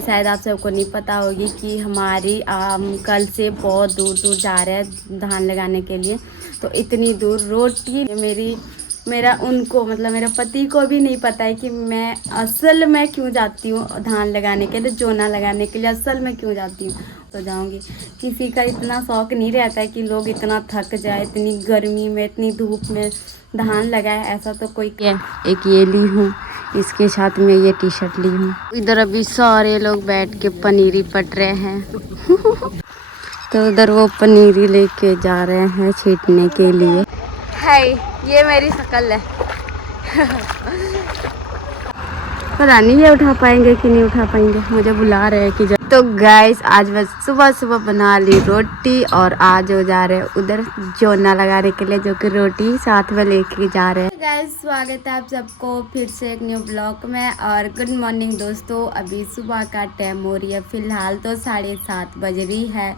शायद आप सबको नहीं पता होगी कि हमारी कल से बहुत दूर दूर जा रहे हैं धान लगाने के लिए। तो इतनी दूर रोटी मेरा उनको मतलब मेरे पति को भी नहीं पता है कि मैं असल में क्यों जाती हूँ धान लगाने के लिए, जोना लगाने के लिए असल में क्यों जाती हूँ। तो जाऊँगी। किसी का इतना शौक नहीं रहता है कि लोग इतना थक जाए इतनी गर्मी में इतनी धूप में धान लगाए, ऐसा तो कोई। एक ये ली हूँ, इसके साथ में ये टी शर्ट ली हूँ। इधर अभी सारे लोग बैठ के पनीरी पट रहे हैं तो उधर वो पनीरी लेके जा रहे हैं छींटने के लिए। हाय, ये मेरी शक्ल है पता नहीं ये उठा पाएंगे कि नहीं उठा पाएंगे, मुझे बुला रहे हैं कि तो गाइस आज बस सुबह सुबह बना ली रोटी और आज हो जा रहे हैं उधर जोना लगाने के लिए, जो कि रोटी साथ में लेके जा रहे हैं। गाइस स्वागत है आप सबको फिर से एक न्यू ब्लॉग में और गुड मॉर्निंग दोस्तों। अभी सुबह का टाइम हो रही है, फिलहाल तो 7:30 बज रही है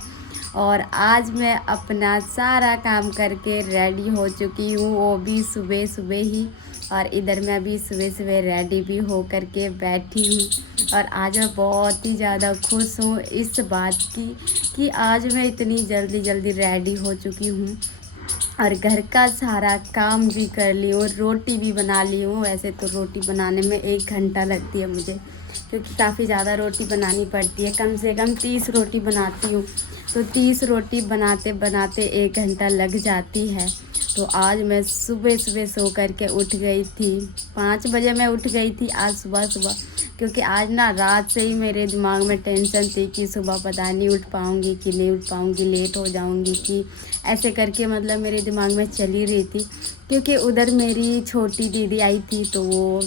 और आज मैं अपना सारा काम करके रेडी हो चुकी हूँ, वो भी सुबह सुबह ही। और इधर मैं भी सुबह सुबह रेडी भी हो करके बैठी हूँ और आज मैं बहुत ही ज़्यादा खुश हूँ इस बात की कि आज मैं इतनी जल्दी जल्दी रेडी हो चुकी हूँ और घर का सारा काम भी कर ली हूँ, रोटी भी बना ली हूँ। वैसे तो रोटी बनाने में 1 घंटा लगती है मुझे, क्योंकि काफ़ी ज़्यादा रोटी बनानी पड़ती है, कम से कम 30 रोटी बनाती हूँ। तो 30 रोटी बनाते बनाते 1 घंटा लग जाती है। तो आज मैं सुबह सुबह सो करके उठ गई थी, 5 बजे मैं उठ गई थी आज सुबह सुबह, क्योंकि आज ना रात से ही मेरे दिमाग में टेंशन थी कि सुबह पता नहीं उठ पाऊँगी कि नहीं उठ पाऊँगी, लेट हो जाऊँगी कि ऐसे करके मतलब मेरे दिमाग में चली रही थी। क्योंकि उधर मेरी छोटी दीदी आई थी तो वो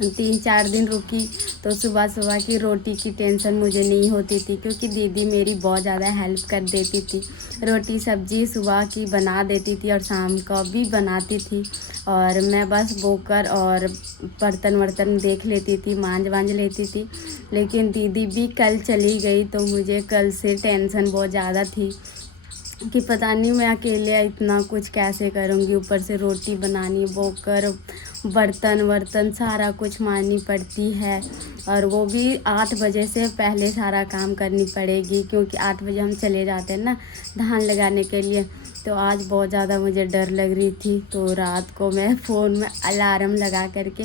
3-4 दिन रुकी, तो सुबह सुबह की रोटी की टेंशन मुझे नहीं होती थी, क्योंकि दीदी मेरी बहुत ज़्यादा हेल्प कर देती थी। रोटी सब्जी सुबह की बना देती थी और शाम को भी बनाती थी और मैं बस बोकर और बर्तन वर्तन देख लेती थी, मांज वांज लेती थी। लेकिन दीदी भी कल चली गई तो मुझे कल से टेंशन बहुत ज़्यादा थी कि पता नहीं मैं अकेले इतना कुछ कैसे करूँगी। ऊपर से रोटी बनानी, बोकर बर्तन वर्तन सारा कुछ मारनी पड़ती है और वो भी 8 बजे से पहले सारा काम करनी पड़ेगी, क्योंकि 8 बजे हम चले जाते हैं ना धान लगाने के लिए। तो आज बहुत ज़्यादा मुझे डर लग रही थी, तो रात को मैं फ़ोन में अलार्म लगा करके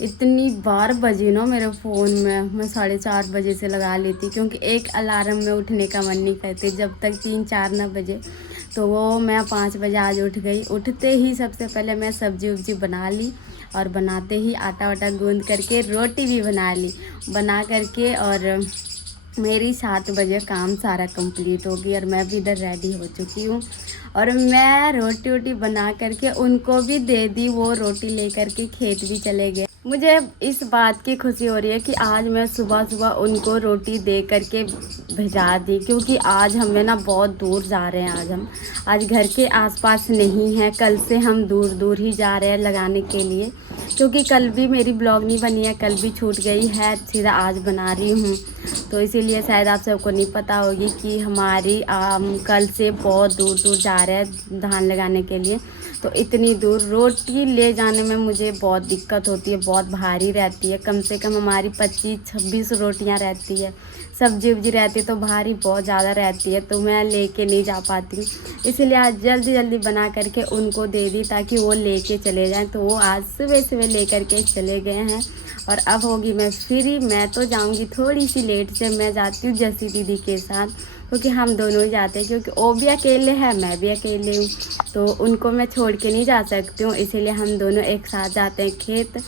इतनी बार बजी ना मेरे फ़ोन में, मैं 4:30 बजे से लगा लेती, क्योंकि एक अलार्म में उठने का मन नहीं करती जब तक 3-4 ना बजे। तो वो मैं 5 बजे आज उठ गई। उठते ही सबसे पहले मैं सब्जी उब्जी बना ली और बनाते ही आटा वाटा गूंद करके रोटी भी बना ली, बना करके और मेरी 7 बजे काम सारा कंप्लीट हो गई और मैं भी इधर रेडी हो चुकी हूँ और मैं रोटी वोटी बना करके उनको भी दे दी। वो रोटी लेकर के खेत भी चले गए। मुझे इस बात की खुशी हो रही है कि आज मैं सुबह सुबह उनको रोटी दे करके भिजा दी, क्योंकि आज हमें ना बहुत दूर जा रहे हैं। आज घर के आसपास नहीं है, कल से हम दूर दूर ही जा रहे हैं लगाने के लिए, क्योंकि कल भी मेरी ब्लॉग नहीं बनी है, कल भी छूट गई है, सीधा आज बना रही हूँ। तो इसीलिए शायद आप सबको नहीं पता होगी कि हमारी कल से बहुत दूर दूर जा रहे हैं धान लगाने के लिए। तो इतनी दूर रोटी ले जाने में मुझे बहुत दिक्कत होती है, बहुत भारी रहती है। कम से कम हमारी 25-26 रोटियां रहती है, सब्जी उब्जी रहती है तो भारी बहुत ज़्यादा रहती है, तो मैं लेके नहीं जा पाती हूँ। इसलिए आज जल्दी जल्दी बना करके उनको दे दी ताकि वो लेके चले जाएं। तो वो आज सुबह सुबह ले करके चले गए हैं और अब होगी मैं फ्री। मैं तो जाऊँगी थोड़ी सी लेट से, मैं जाती हूँ जैसी दीदी के साथ, क्योंकि हम दोनों ही जाते हैं, क्योंकि वो भी अकेले हैं मैं भी अकेले हूँ, तो उनको मैं छोड़ के नहीं जा सकती हूँ। इसीलिए हम दोनों एक साथ जाते हैं खेत।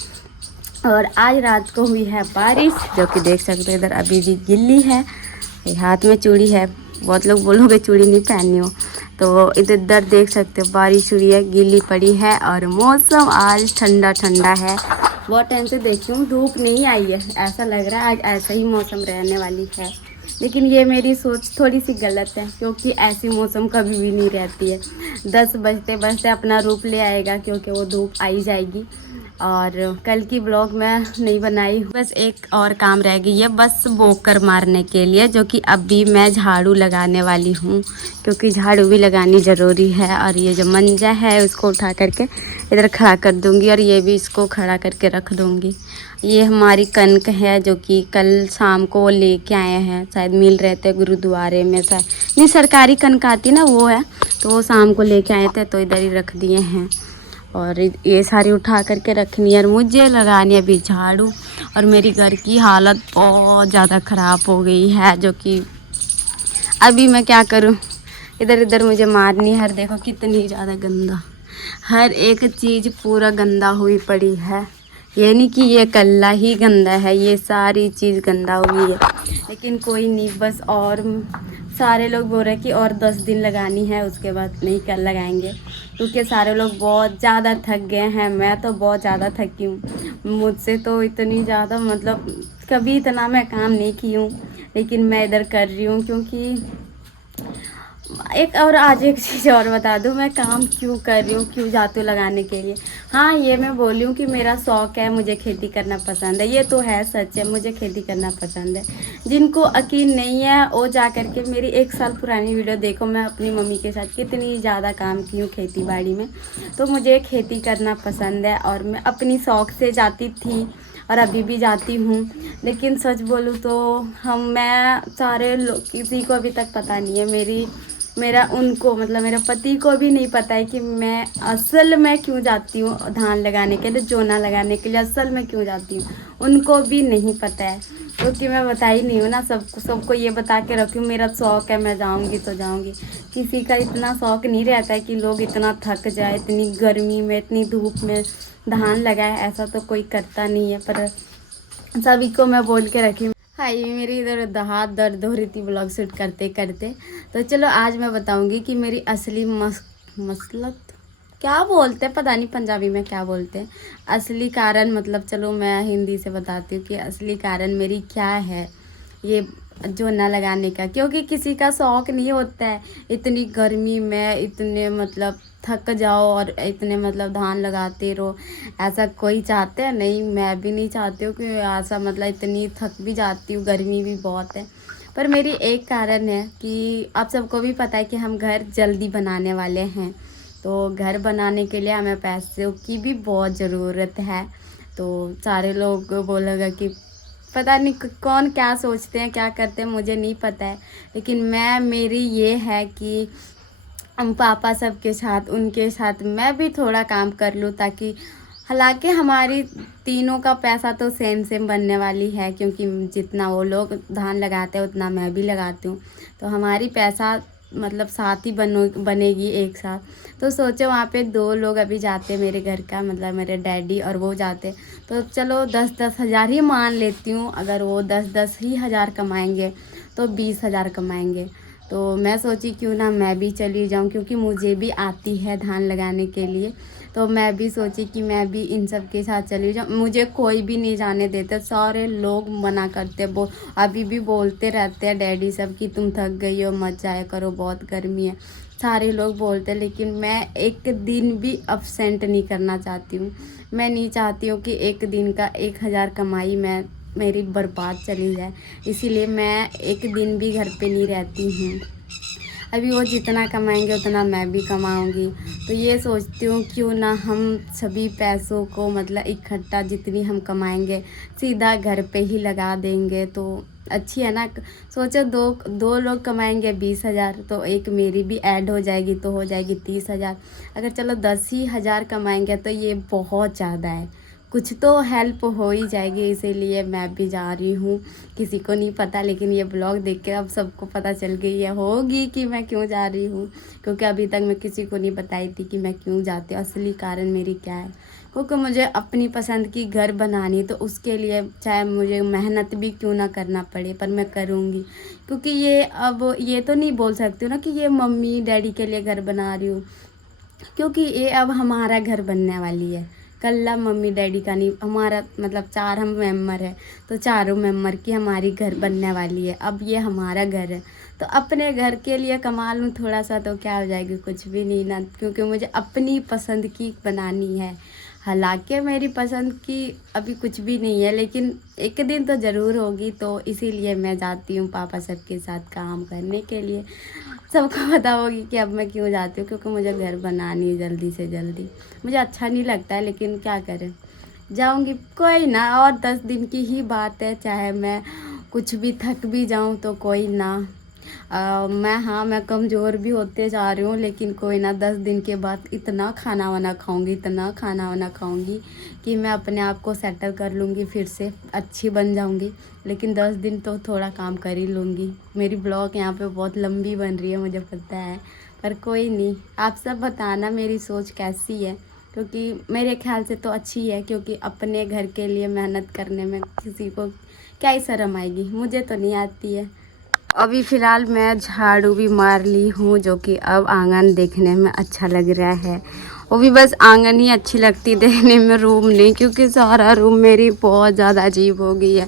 और आज रात को हुई है बारिश, जो कि देख सकते हो इधर अभी भी गिल्ली है, हाथ में चूड़ी है। बहुत लोग बोलोगे चूड़ी नहीं पहनी हो, तो इधर देख सकते हो बारिश हुई है, गिल्ली पड़ी है और मौसम आज ठंडा ठंडा है। बहुत टाइम से देखी हूँ धूप नहीं आई है, ऐसा लग रहा है आज ऐसा ही मौसम रहने वाली है। लेकिन ये मेरी सोच थोड़ी सी गलत है, क्योंकि ऐसी मौसम कभी भी नहीं रहती है। 10 बजते बजते अपना रूप ले आएगा, क्योंकि वो धूप आई जाएगी और कल की ब्लॉग मैं नहीं बनाई, बस एक और काम रह गई है, बस बोकर मारने के लिए, जो कि अभी मैं झाड़ू लगाने वाली हूँ, क्योंकि झाड़ू भी लगानी ज़रूरी है। और ये जो मंजा है उसको उठा करके इधर खड़ा कर दूँगी, और ये भी इसको खड़ा करके रख दूँगी। ये हमारी कनक है जो कि कल शाम को लेके आए हैं, शायद मिल रहे थे गुरुद्वारे में, शायद नहीं सरकारी कनक आती ना वो है, तो वो शाम को लेके आए थे, तो इधर ही रख दिए हैं। और ये सारी उठा करके रखनी है, और मुझे लगानी है अभी झाड़ू। और मेरी घर की हालत बहुत ज़्यादा ख़राब हो गई है, जो कि अभी मैं क्या करूं, इधर इधर मुझे मारनी है। देखो कितनी ज़्यादा गंदा, हर एक चीज़ पूरा गंदा हुई पड़ी है। ये नहीं कि ये कल्ला ही गंदा है, ये सारी चीज़ गंदा हुई है, लेकिन कोई नहीं, बस और सारे लोग बोल रहे हैं कि और 10 दिन लगानी है, उसके बाद नहीं कल लगाएंगे, क्योंकि सारे लोग बहुत ज़्यादा थक गए हैं। मैं तो बहुत ज़्यादा थकी हूँ, मुझसे तो इतनी ज़्यादा मतलब कभी इतना मैं काम नहीं की हूँ, लेकिन मैं इधर कर रही हूँ क्योंकि आज एक चीज़ और बता दूँ, मैं काम क्यों कर रही हूँ, क्यों जाती हूँ लगाने के लिए। हाँ, ये मैं बोली हूँ कि मेरा शौक़ है, मुझे खेती करना पसंद है, ये तो है सच है, मुझे खेती करना पसंद है। जिनको यकीन नहीं है वो जा कर के मेरी 1 साल पुरानी वीडियो देखो, मैं अपनी मम्मी के साथ कितनी ज़्यादा काम की हूँ खेती बाड़ी में। तो मुझे खेती करना पसंद है, और मैं अपनी शौक़ से जाती थी और अभी भी जाती हूँ। लेकिन सच बोलूँ तो मैं सारे लोग, किसी को अभी तक पता नहीं है, मेरा उनको मतलब मेरे पति को भी नहीं पता है कि मैं असल में क्यों जाती हूँ धान लगाने के लिए, जोना लगाने के लिए असल में क्यों जाती हूँ, उनको भी नहीं पता है, क्योंकि मैं बताई नहीं हूँ ना। सबको ये बता के रखी हूँ मेरा शौक़ है, मैं जाऊँगी तो जाऊँगी। किसी का इतना शौक़ नहीं रहता है कि लोग इतना थक जाए, इतनी गर्मी में, इतनी धूप में धान लगाए, ऐसा तो कोई करता नहीं है। पर सभी को मैं बोल के रखी। हाय, मेरी इधर हाथ दर्द हो रही थी ब्लॉग शूट करते करते। तो चलो आज मैं बताऊंगी कि मेरी असली मसलत क्या बोलते हैं, पता नहीं पंजाबी में क्या बोलते हैं, असली कारण, मतलब चलो मैं हिंदी से बताती हूँ कि असली कारण मेरी क्या है ये झोना लगाने का। क्योंकि किसी का शौक़ नहीं होता है, इतनी गर्मी में इतने मतलब थक जाओ और इतने मतलब धान लगाते रहो, ऐसा कोई चाहते हैं? नहीं, मैं भी नहीं चाहती हूँ कि ऐसा, मतलब इतनी थक भी जाती हूँ, गर्मी भी बहुत है। पर मेरी एक कारण है कि आप सबको भी पता है कि हम घर जल्दी बनाने वाले हैं, तो घर बनाने के लिए हमें पैसों की भी बहुत ज़रूरत है। तो सारे लोग बोलेगा कि पता नहीं कौन क्या सोचते हैं, क्या करते हैं, मुझे नहीं पता है, लेकिन मेरी ये है कि हम पापा सबके साथ, उनके साथ मैं भी थोड़ा काम कर लूँ, ताकि हालांकि हमारी तीनों का पैसा तो सेम बनने वाली है, क्योंकि जितना वो लोग धान लगाते हैं उतना मैं भी लगाती हूँ, तो हमारी पैसा मतलब साथ ही बनेगी एक साथ। तो सोचो वहाँ पे 2 लोग अभी जाते मेरे घर का, मतलब मेरे डैडी और वो जाते, तो चलो 10-10 हज़ार ही मान लेती हूँ। अगर वो 10-10 ही हज़ार कमाएंगे तो 20 हज़ार कमाएंगे। तो मैं सोची क्यों ना मैं भी चली जाऊँ, क्योंकि मुझे भी आती है धान लगाने के लिए। तो मैं भी सोची कि मैं भी इन सब के साथ चली जाऊँ। मुझे कोई भी नहीं जाने देते, सारे लोग मना करते, अभी भी बोलते रहते हैं डैडी सब कि तुम थक गई हो, मत जाया करो, बहुत गर्मी है, सारे लोग बोलते हैं। लेकिन मैं एक दिन भी अब्सेंट नहीं करना चाहती हूँ। मैं नहीं चाहती हूँ कि एक दिन का 1000 कमाई मेरी बर्बाद चली जाए, इसीलिए मैं एक दिन भी घर पे नहीं रहती हूँ। अभी वो जितना कमाएंगे उतना मैं भी कमाऊंगी, तो ये सोचती हूँ क्यों ना हम सभी पैसों को मतलब इकट्ठा जितनी हम कमाएंगे सीधा घर पे ही लगा देंगे, तो अच्छी है ना। सोचो दो लोग कमाएंगे 20 हज़ार, तो एक मेरी भी ऐड हो जाएगी, तो हो जाएगी 30 हज़ार। अगर चलो 10 ही हज़ार कमाएंगे तो ये बहुत ज़्यादा है, कुछ तो हेल्प हो ही जाएगी। इसीलिए मैं भी जा रही हूँ, किसी को नहीं पता, लेकिन ये ब्लॉग देख के अब सबको पता चल गई है होगी कि मैं क्यों जा रही हूँ, क्योंकि अभी तक मैं किसी को नहीं बताई थी कि मैं क्यों जाती हूँ, असली कारण मेरी क्या है। क्योंकि मुझे अपनी पसंद की घर बनानी, तो उसके लिए चाहे मुझे मेहनत भी क्यों ना करना पड़े, पर मैं करूँगी। क्योंकि ये अब ये तो नहीं बोल सकती हूँ ना कि ये मम्मी डैडी के लिए घर बना रही हूँ, क्योंकि ये अब हमारा घर बनने वाली है। कल्ला मम्मी डैडी का नहीं, हमारा मतलब 4 हम मेम्बर है, तो चारों मेम्बर की हमारी घर बनने वाली है। अब ये हमारा घर है, तो अपने घर के लिए कमा लूँ थोड़ा सा तो क्या हो जाएगी, कुछ भी नहीं ना, क्योंकि मुझे अपनी पसंद की बनानी है। हालांकि मेरी पसंद की अभी कुछ भी नहीं है, लेकिन एक दिन तो ज़रूर होगी, तो इसीलिए मैं जाती हूँ पापा सबके साथ काम करने के लिए। सबको पता होगी कि अब मैं क्यों जाती हूँ, क्योंकि मुझे घर बनानी है जल्दी से जल्दी। मुझे अच्छा नहीं लगता है, लेकिन क्या करें, जाऊँगी। कोई ना, और 10 दिन की ही बात है, चाहे मैं कुछ भी थक भी जाऊँ तो कोई ना। मैं कमज़ोर भी होते जा रही हूँ, लेकिन कोई ना, 10 दिन के बाद इतना खाना वाना खाऊंगी, इतना खाना वाना खाऊंगी कि मैं अपने आप को सेटल कर लूँगी, फिर से अच्छी बन जाऊँगी। लेकिन 10 दिन तो थोड़ा काम कर ही लूँगी। मेरी ब्लॉग यहाँ पे बहुत लंबी बन रही है, मुझे पता है, पर कोई नहीं। आप सब बताना मेरी सोच कैसी है, क्योंकि मेरे ख्याल से तो अच्छी है, क्योंकि अपने घर के लिए मेहनत करने में किसी को क्या ही शर्म आएगी, मुझे तो नहीं आती है। अभी फ़िलहाल मैं झाड़ू भी मार ली हूँ, जो कि अब आंगन देखने में अच्छा लग रहा है। वो भी बस आंगन ही अच्छी लगती देखने में, रूम नहीं, क्योंकि सारा रूम मेरी बहुत ज़्यादा अजीब हो गई है।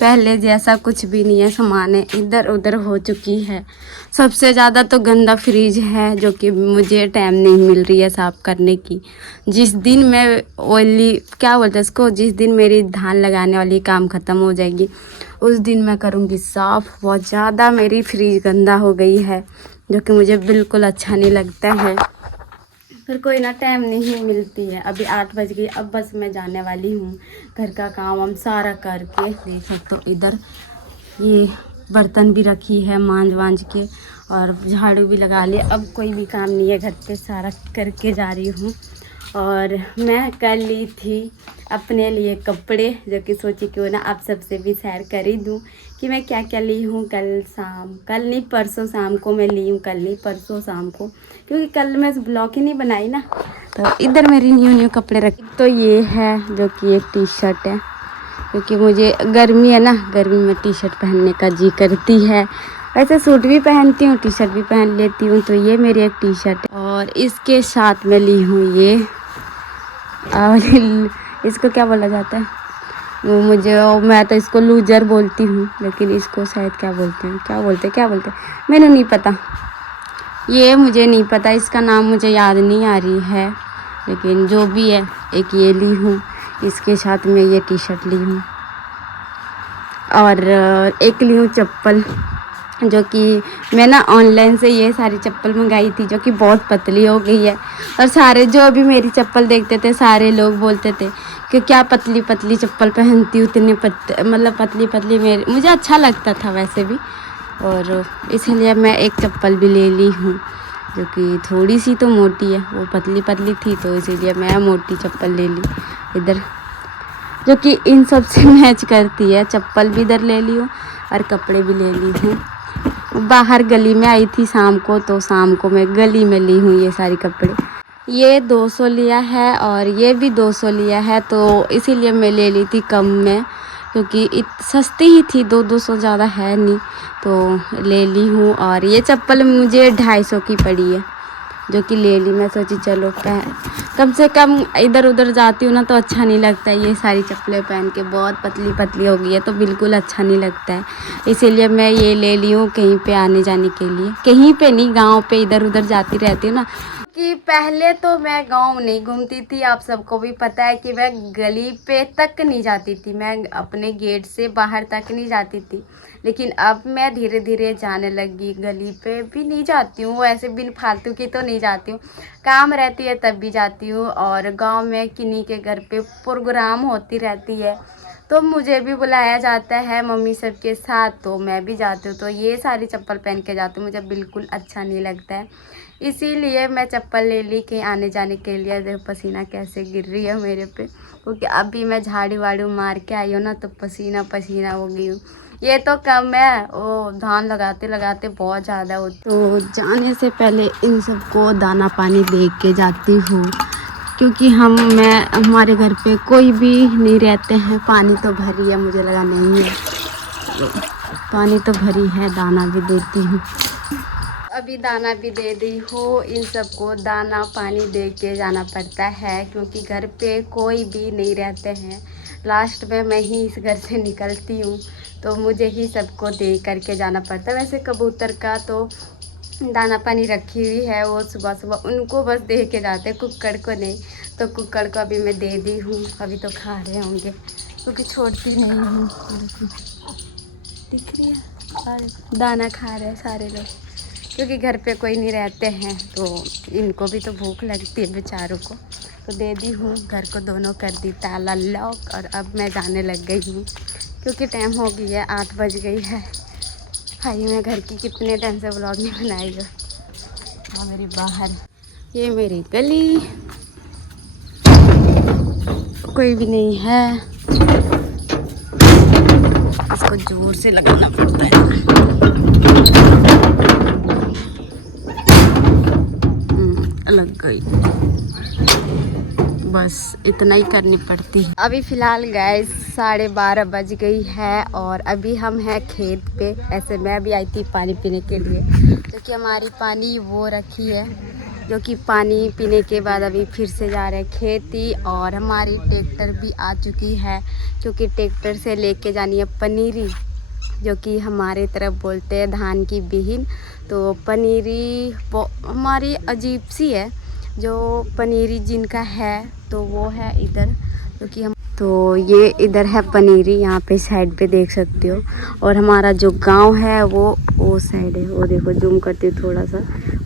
पहले जैसा कुछ भी नहीं है, सामानें इधर उधर हो चुकी है। सबसे ज़्यादा तो गंदा फ्रिज है, जो कि मुझे टाइम नहीं मिल रही है साफ़ करने की। जिस दिन मैं ऑयली क्या बोलते हैं इसको, जिस दिन मेरी धान लगाने वाली काम ख़त्म हो जाएगी, उस दिन मैं करूँगी साफ़। बहुत ज़्यादा मेरी फ्रिज गंदा हो गई है, जो कि मुझे बिल्कुल अच्छा नहीं लगता है। फिर कोई ना, टाइम नहीं मिलती है। अभी 8 बज गई, अब बस मैं जाने वाली हूँ। घर का काम हम सारा करके, देख सकते हो इधर ये बर्तन भी रखी है मांज वांज के, और झाड़ू भी लगा लिया। अब कोई भी काम नहीं है घर पे, सारा करके जा रही हूँ। और मैं कर ली थी अपने लिए कपड़े, जो कि सोची क्यों ना आप सबसे भी शेयर कर ही दूँ कि मैं क्या क्या ली हूँ। कल नहीं परसों शाम को मैं ली हूँ, कल नहीं परसों शाम को, क्योंकि कल मैं ब्लॉग ही नहीं बनाई ना। तो इधर मेरी न्यू कपड़े रखी, तो ये है जो कि एक टी शर्ट है, क्योंकि मुझे गर्मी है ना, गर्मी में टी शर्ट पहनने का जी करती है। वैसे सूट भी पहनती हूँ, टी शर्ट भी पहन लेती हूँ। तो ये मेरी एक टी शर्ट है, और इसके साथ में ली हूँ ये, और इसको क्या बोला जाता है, मैं तो इसको लूजर बोलती हूँ, लेकिन इसको शायद क्या बोलते हैं मैंने नहीं पता, ये मुझे नहीं पता, इसका नाम मुझे याद नहीं आ रही है। लेकिन जो भी है, एक ये ली हूँ, इसके साथ में ये टी शर्ट ली हूँ, और एक ली हूँ चप्पल, जो कि मैं ना ऑनलाइन से ये सारी चप्पल मंगाई थी, जो कि बहुत पतली हो गई है। और सारे जो भी मेरी चप्पल देखते थे, सारे लोग बोलते थे कि क्या पतली पतली चप्पल पहनती हूँ, इतनी मतलब पतली पतली। मुझे अच्छा लगता था वैसे भी, और इसीलिए मैं एक चप्पल भी ले ली हूँ, जो कि थोड़ी सी तो मोटी है, वो पतली पतली थी, तो इसीलिए मैं मोटी चप्पल ले ली इधर, जो कि इन सब से मैच करती है। चप्पल भी इधर ले ली हूँ और कपड़े भी ले ली हूँ। बाहर गली में आई थी शाम को, तो शाम को मैं गली में ली हूँ ये सारे कपड़े। ये 200 लिया है, और ये भी 200 लिया है, तो इसीलिए मैं ले ली थी कम में, क्योंकि सस्ती ही थी, 200 ज़्यादा है नहीं, तो ले ली हूँ। और ये चप्पल मुझे 250 की पड़ी है, जो कि ले ली। मैं सोची चलो कम से कम इधर उधर जाती हूँ ना, तो अच्छा नहीं लगता है। ये सारी चप्पलें पहन के बहुत पतली पतली हो गई है, तो बिल्कुल अच्छा नहीं लगता है, इसीलिए मैं ये ले ली हूँ कहीं पे आने जाने के लिए। कहीं पे नहीं, गांव पे इधर उधर जाती रहती हूँ ना, कि पहले तो मैं गांव नहीं घूमती थी। आप सबको भी पता है कि मैं गली पे तक नहीं जाती थी, मैं अपने गेट से बाहर तक नहीं जाती थी। लेकिन अब मैं धीरे धीरे जाने लगी, गली पे भी नहीं जाती हूँ, ऐसे बिन फालतू की तो नहीं जाती हूँ, काम रहती है तब भी जाती हूँ। और गांव में किन्हीं के घर पे प्रोग्राम होती रहती है, तो मुझे भी बुलाया जाता है मम्मी सबके साथ, तो मैं भी जाती हूँ। तो ये सारी चप्पल पहन के जाती हूँ, मुझे बिल्कुल अच्छा नहीं लगता है, इसीलिए मैं चप्पल ले ली कहीं आने जाने के लिए। देखो पसीना कैसे गिर रही है मेरे पे, क्योंकि अभी मैं झाड़ू वाड़ू मार के आई हूँ ना, तो पसीना पसीना हो गई हूँ। ये तो कम है, वो धान लगाते लगाते बहुत ज़्यादा हो। तो जाने से पहले इन सबको दाना पानी दे के जाती हूँ, क्योंकि हमारे घर पे कोई भी नहीं रहते हैं। पानी तो भरी है, मुझे लगा नहीं है, तो पानी तो भरी है, दाना भी देती हूँ। अभी दाना भी दे दी हूँ, इन सबको दाना पानी दे के जाना पड़ता है, क्योंकि घर पे कोई भी नहीं रहते हैं। लास्ट में मैं ही इस घर से निकलती हूँ, तो मुझे ही सबको दे करके जाना पड़ता है। वैसे कबूतर का तो दाना पानी रखी हुई है, वो सुबह सुबह उनको बस दे के जाते हैं, कुक्कड़ को नहीं। तो कुकर को अभी मैं दे दी हूँ, अभी तो खा रहे होंगे क्योंकि छोड़ती नहीं हूँ। दिख रही है दाना खा रहे हैं सारे लोग, क्योंकि घर पे कोई नहीं रहते हैं तो इनको भी तो भूख लगती है बेचारों को। तो दे दी हूँ, घर को दोनों कर दी ताला लॉक और अब मैं जाने लग गई हूँ क्योंकि टाइम हो गई है, 8 बज गई है। भाई मैं घर की कितने टाइम से व्लॉग नहीं बनाई है। हाँ मेरी बाहर, ये मेरी गली, कोई भी नहीं है, इसको जोर से लगाना पड़ता है। लग गई, बस इतना ही करनी पड़ती है। अभी फ़िलहाल गाइस 12:30 बज गई है और अभी हम हैं खेत पे। ऐसे मैं भी आई थी पानी पीने के लिए, क्योंकि हमारी पानी वो रखी है, जो कि पानी पीने के बाद अभी फिर से जा रहे हैं खेती। और हमारी ट्रैक्टर भी आ चुकी है, क्योंकि ट्रैक्टर से लेके जानी है पनीरी, जो कि हमारे तरफ बोलते हैं धान की बीहिन। तो पनीरी हमारी अजीब सी है, जो पनीरी जिनका है तो वो है इधर, क्योंकि हम तो ये इधर है पनीरी, यहाँ पे साइड पे देख सकते हो। और हमारा जो गांव है वो साइड है, वो देखो जूम करती हूँ थोड़ा सा,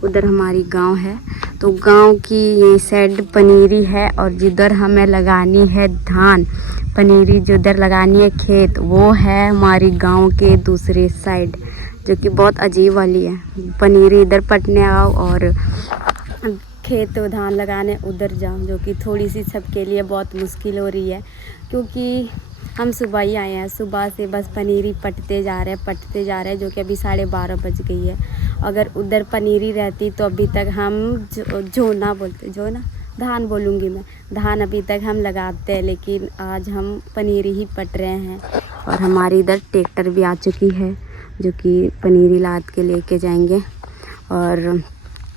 उधर हमारी गांव है। तो गांव की ये साइड पनीरी है और जिधर हमें लगानी है धान, पनीरी जिधर लगानी है खेत, वो है हमारी गांव के दूसरे साइड, जो कि बहुत अजीब वाली है। पनीरी इधर पटने आओ और खेत धान लगाने उधर जाओ, जो कि थोड़ी सी सबके लिए बहुत मुश्किल हो रही है, क्योंकि हम सुबह ही आए हैं, सुबह से बस पनीरी पटते जा रहे हैं, जो कि अभी 12:30 बज गई है। अगर उधर पनीरी रहती तो अभी तक हम जोना बोलते, जोना धान बोलूँगी मैं, धान अभी तक हम लगाते हैं, लेकिन आज हम पनीरी ही पट रहे हैं। और हमारी इधर ट्रैक्टर भी आ चुकी है, जो कि पनीरी लाद के लेके जाएंगे। और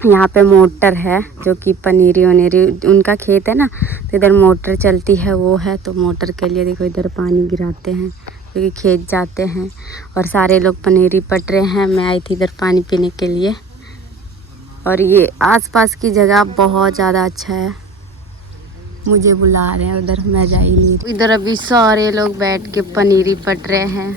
यहाँ पे मोटर है, जो कि पनीरी वनीरी उनका खेत है ना, तो इधर मोटर चलती है, वो है। तो मोटर के लिए देखो इधर पानी गिराते हैं, क्योंकि खेत जाते हैं। और सारे लोग पनीरी पट रहे हैं, मैं आई थी इधर पानी पीने के लिए। और ये आसपास की जगह बहुत ज़्यादा अच्छा है, मुझे बुला रहे हैं उधर, मैं जा ही नहीं। इधर अभी सारे लोग बैठ के पनीरी पट रहे हैं।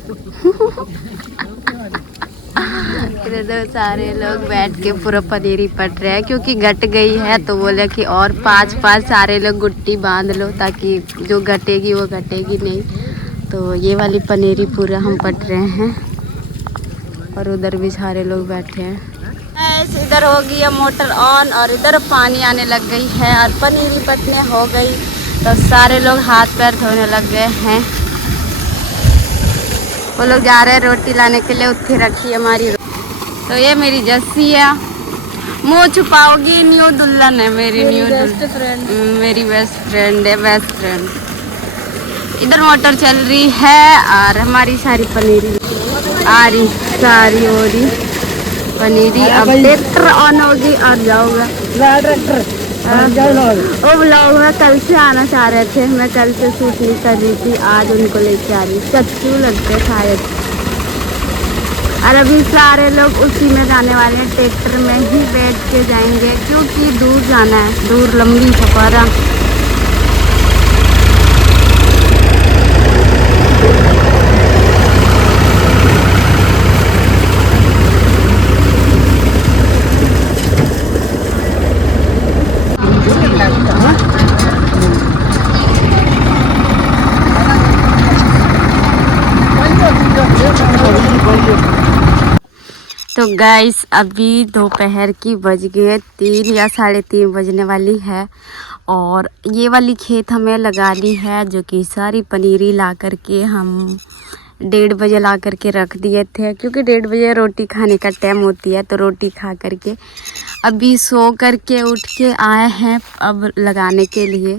इधर तो सारे लोग बैठ के पूरा पनीरी पट रहे हैं, क्योंकि घट गई है तो बोले कि और 5 सारे लोग गुट्टी बांध लो, ताकि जो घटेगी वो घटेगी नहीं। तो ये वाली पनीरी पूरा हम पट रहे हैं, और उधर भी सारे लोग बैठे हैं। इधर हो गई है मोटर ऑन और इधर पानी आने लग गई है और पनीरी पटने हो गई, तो सारे लोग हाथ पैर धोने लग गए हैं। वो लोग जा रहे हैं रोटी लाने के लिए, उत्थे रखी हमारी। तो ये मेरी जस्सी है, मुँह छुपाओगी, न्यू दुल्हन है मेरी, न्यू बेस्ट फ्रेंड, मेरी बेस्ट फ्रेंड है, बेस्ट फ्रेंड। इधर मोटर चल रही है और हमारी सारी पनीरी आ रही, सारी हो रही पनीरी। अब ट्रैक्टर ऑन होगी और जाऊँगा वो ब्लॉग में कल से आना चाह रहे थे, मैं कल से शूट नहीं कर रही थी, आज उनको लेके आ रही। चच्चू लगते शायद। और अभी सारे लोग उसी में जाने वाले हैं, ट्रैक्टर में ही बैठ के जाएंगे, क्योंकि दूर जाना है, दूर लंबी सफर है। तो गाइस अभी दोपहर की बज गए 3 या 3:30 बजने वाली है, और ये वाली खेत हमें लगानी है, जो कि सारी पनीरी ला करके हम 1:30 बजे ला करके रख दिए थे, क्योंकि 1:30 बजे रोटी खाने का टाइम होती है। तो रोटी खा करके अभी सो करके उठ के आए हैं अब लगाने के लिए,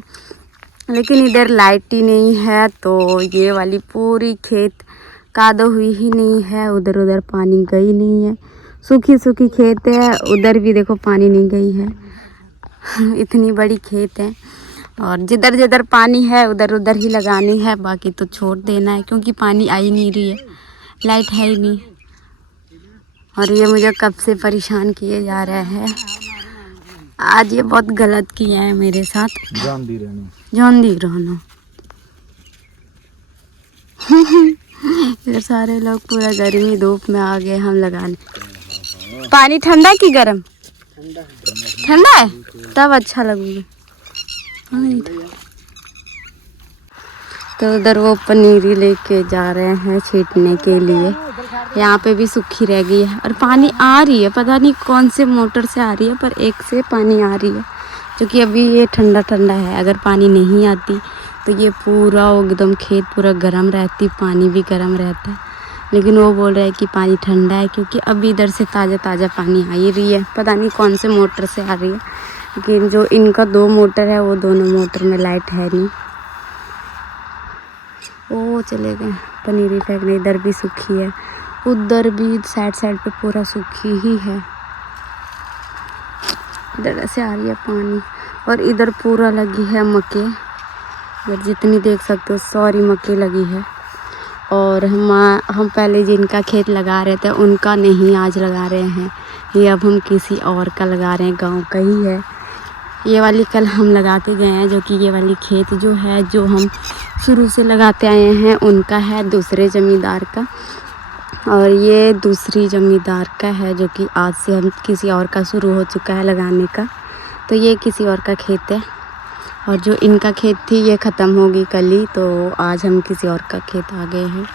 लेकिन इधर लाइट ही नहीं है, तो ये वाली पूरी खेत कादो हुई ही नहीं है, उधर पानी गई नहीं है, सूखी सूखी खेत है। उधर भी देखो पानी नहीं गई है। इतनी बड़ी खेत है, और जिधर जिधर पानी है उधर उधर ही लगानी है, बाकी तो छोड़ देना है, क्योंकि पानी आ ही नहीं रही है, लाइट है ही नहीं। और ये मुझे कब से परेशान किए जा रहे हैं। आज ये बहुत गलत किया है मेरे साथ। जान दी रहनी। जान दी रहना। इधर सारे लोग पूरा गर्मी धूप में आ गए हम लगाने। पानी ठंडा की गर्म? ठंडा है तब अच्छा लगेगा। तो उधर वो पनीरी लेके जा रहे हैं छींटने के लिए। यहाँ पे भी सूखी रह गई है और पानी आ रही है, पता नहीं कौन से मोटर से आ रही है, पर एक से पानी आ रही है। क्योंकि अभी ये ठंडा ठंडा है, अगर पानी नहीं आती तो ये पूरा एकदम खेत पूरा गर्म रहती, पानी भी गर्म रहता है। लेकिन वो बोल रहे हैं कि पानी ठंडा है क्योंकि अभी इधर से ताज़ा ताज़ा पानी आ ही रही है, पता नहीं कौन से मोटर से आ रही है। लेकिन जो इनका 2 मोटर है वो दोनों मोटर में लाइट है नहीं। वो चले गए पनीरी फेंकने। इधर भी सूखी है, उधर भी साइड साइड पे पूरा सूखी ही है। इधर से आ रही है पानी और इधर पूरा लगी है मक्के। इधर जितनी देख सकते हो सारी मक्के लगी है। और हम पहले जिनका खेत लगा रहे थे उनका नहीं आज लगा रहे हैं, ये अब हम किसी और का लगा रहे हैं, गांव का ही है। ये वाली कल हम लगा के गए हैं, जो कि ये वाली खेत जो है जो हम शुरू से लगाते आए हैं उनका है, दूसरे ज़मींदार का। और ये दूसरी ज़मींदार का है जो कि आज से हम किसी और का शुरू हो चुका है लगाने का। तो ये किसी और का खेत है और जो इनका खेत थी ये ख़त्म होगी कल ही, तो आज हम किसी और का खेत आ गए हैं।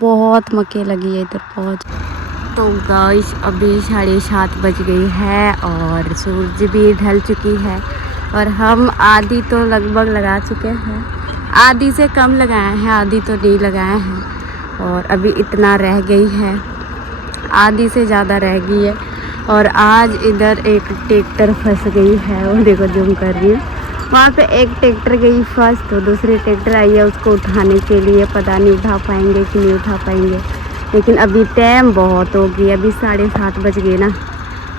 बहुत मक्के लगी है इधर बहुत। तो गाइस अभी 7:30 बज गई है और सूरज भी ढल चुकी है और हम आधी तो लगभग लगा चुके हैं, आधी से कम लगाए हैं, आधी तो नहीं लगाए हैं और अभी इतना रह गई है, आधी से ज़्यादा रह गई है। और आज इधर एक ट्रैक्टर फंस गई है, वो देखो जूम कर रही है, वहाँ पे एक ट्रैक्टर गई फंस, तो दूसरी ट्रैक्टर आई है उसको उठाने के लिए। पता नहीं उठा पाएंगे कि नहीं उठा पाएंगे, लेकिन अभी टाइम बहुत हो गई, अभी 7:30 बज गए ना,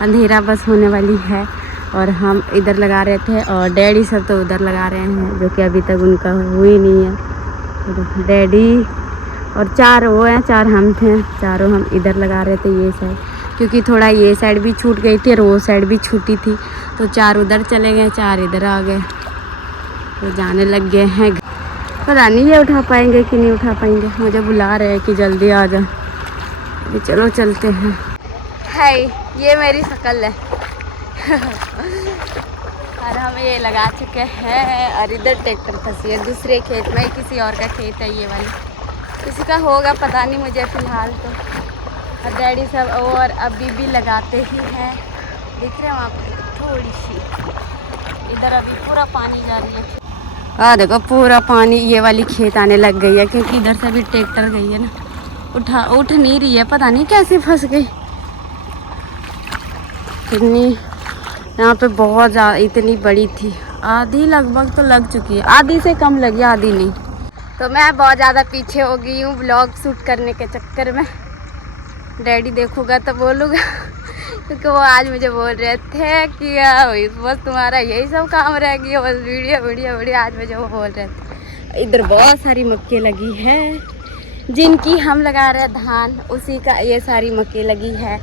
अंधेरा बस होने वाली है। और हम इधर लगा रहे थे और डैडी सब तो उधर लगा रहे हैं, जो कि अभी तक उनका हुई नहीं है। डैडी और 4 वो हैं, 4 हम थे, चारों हम इधर लगा रहे थे ये साइड, क्योंकि थोड़ा ये साइड भी छूट गई थी और वो साइड भी छूटी थी, तो 4 उधर चले गए, 4 इधर आ गए, तो जाने लग गए हैं। पता नहीं ये उठा पाएंगे कि नहीं उठा पाएंगे, मुझे बुला रहे हैं कि जल्दी आ जा। अभी चलो चलते हैं। हाय, ये मेरी शक्ल है। और हम ये लगा चुके हैं और इधर ट्रैक्टर फंसी है दूसरे खेत में, किसी और का खेत है ये वाली, किसी का होगा पता नहीं मुझे फ़िलहाल तो। और डैडी सब और अभी भी लगाते ही हैं, दिख रहे हैं वहाँ पर थोड़ी सी। इधर अभी पूरा पानी जा रही है। हाँ देखो पूरा पानी ये वाली खेत आने लग गई है, क्योंकि इधर से भी ट्रैक्टर गई है ना, उठ नहीं रही है, पता नहीं कैसे फंस गई। कितनी यहाँ पे बहुत ज़्यादा, इतनी बड़ी थी, आधी लगभग तो लग चुकी है, आधी से कम लगी, आधी नहीं। तो मैं बहुत ज़्यादा पीछे हो गई हूँ ब्लॉग शूट करने के चक्कर में। डैडी देखूगा तो बोलूँगा, क्योंकि वो आज मुझे बोल रहे थे कि बस तुम्हारा यही सब काम रह गया, बस वीडियो वीडियो वीडियो, आज मुझे वो बोल रहे थे। इधर बहुत सारी मक्के लगी है, जिनकी हम लगा रहे हैं धान, उसी का ये सारी मक्के लगी है।